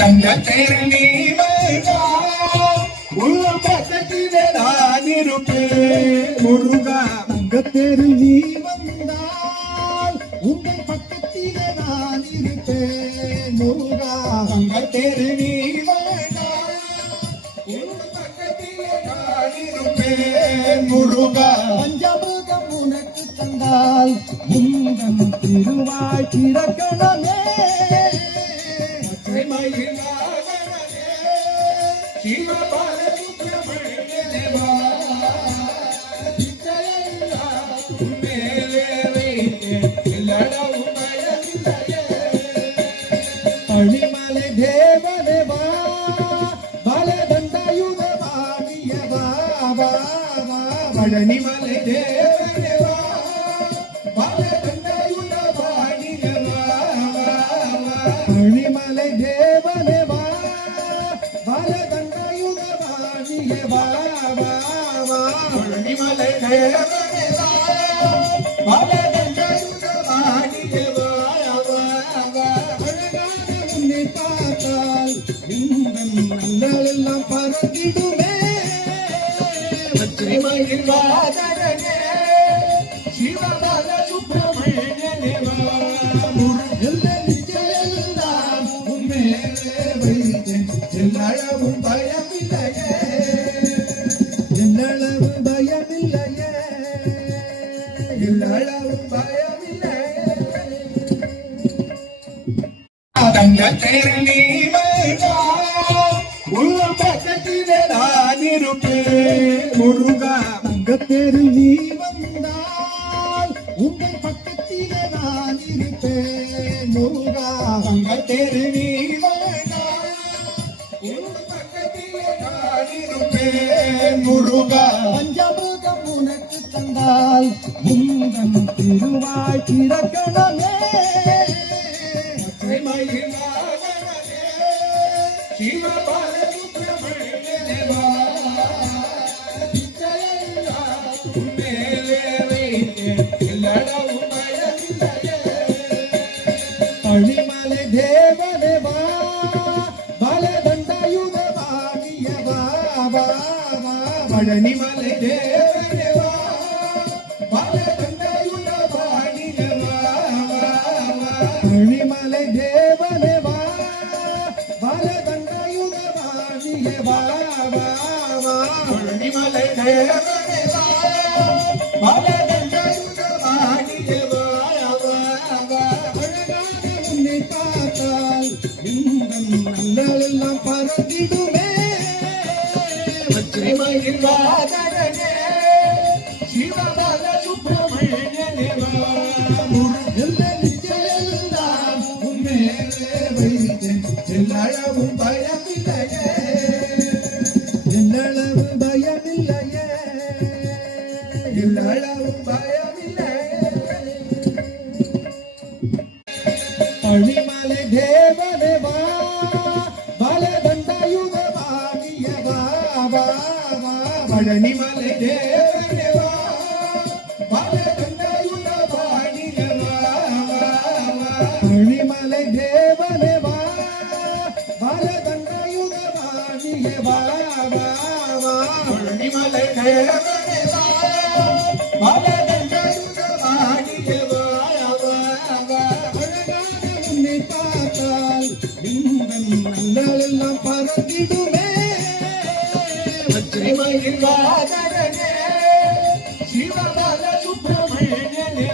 தங்கத்தேரு நீ உள்ள பக்கத்திலே நான் இருப்பேன் முருகா. தங்கத்தேரு நீ வந்தால் உங்கள் பக்கத்திலே நான் இருப்பேன் முருகா. தங்கத்தேரு நீ உங்கள் பக்கத்திலே நான் இருப்பேன் முருகா. பஞ்சமிர்தம் உனக்கு தந்தால் உந்தன் திருவாய் கிடக்கணமே. அழிமலை தேவனேவா பலதண்டாயுத வாணியவா பழனிமலை தேவனேவா பலதண்டாயுத வாணியவா. அழிமலை தேவனேவா பலதண்டாயுத வாணியவா பழனிமலை தேவனேவா பலதண்டாயுத வாணியவா. உன்னை பார்த்தால் நல்லெல்லாம் பறந்திடுமே. மயில் வாதரனே சிவபால சுப்பிரமணியனே எல்லாம் உண்மையே வைத்தேன். எல்லளவும் பயமில்லையே என்னளவு பயமில்லையே எல்லளவும் பயமில்லையே. தங்கத்தேரு நீ உள்ள பக்கத்திலே நான் இருப்பேன் முருகா. தங்கத்தேரு நீ வந்தால் உங்கள் பக்கத்திலே நான் இருப்பேன் முருகா. தங்கத்தேரு நீ உள்ள பக்கத்திலே நான் இருப்பேன் முருகா. பஞ்சமிர்தம் உனக்கு தந்தால் உந்தன் திருவாய் கிடக்கணமே. சிவபால சுப்பிரமணியனே எல்லளவும் பயமில்லையே. அழிமலை தேவனேவா பலதண்டாயுத வாணியவா பழனிமலை தேவனேவா பலதண்டாயுத வாணியவா. அழிமலை தேவனேவா பலதண்டாயுத வாணியவா பழனிமலை தேவனேவா பலதண்டாயுத வாணியவா. உன்னை பார்த்தால் நல்லெல்லாம் பறந்திடுமே. மயில் வாதரனே சிவபால சுப்பிரமணியனே எல்லாம் உண்மையே வைத்தேன். எல்லளவும் பயமில்லையே என்னளவு பயமில்லையே எல்லளவும் பயமில்லையே. அழிமலை தேவனேவா பலதண்டாயுத வாணியவா பழனிமலை தேவனேவா பலதண்டாயுத வாணியவா. அழிமலை தேவனேவா பலதண்டாயுத வாணியவா பழனிமலை தேவனேவா பலதண்டாயுத வாணியவா. உன்னை பார்த்தால் நல்லெல்லாம் பறந்திடுமே. மயில் வாதரனே சிவபால சுப்பிரமணியனே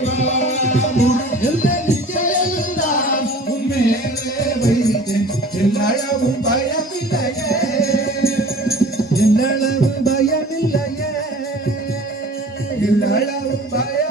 எல்லாம் உண்மையே வைத்தேன். எல்லளவும் பயமில்லையே என்னளவு பயமில்லையே எல்லளவும் பய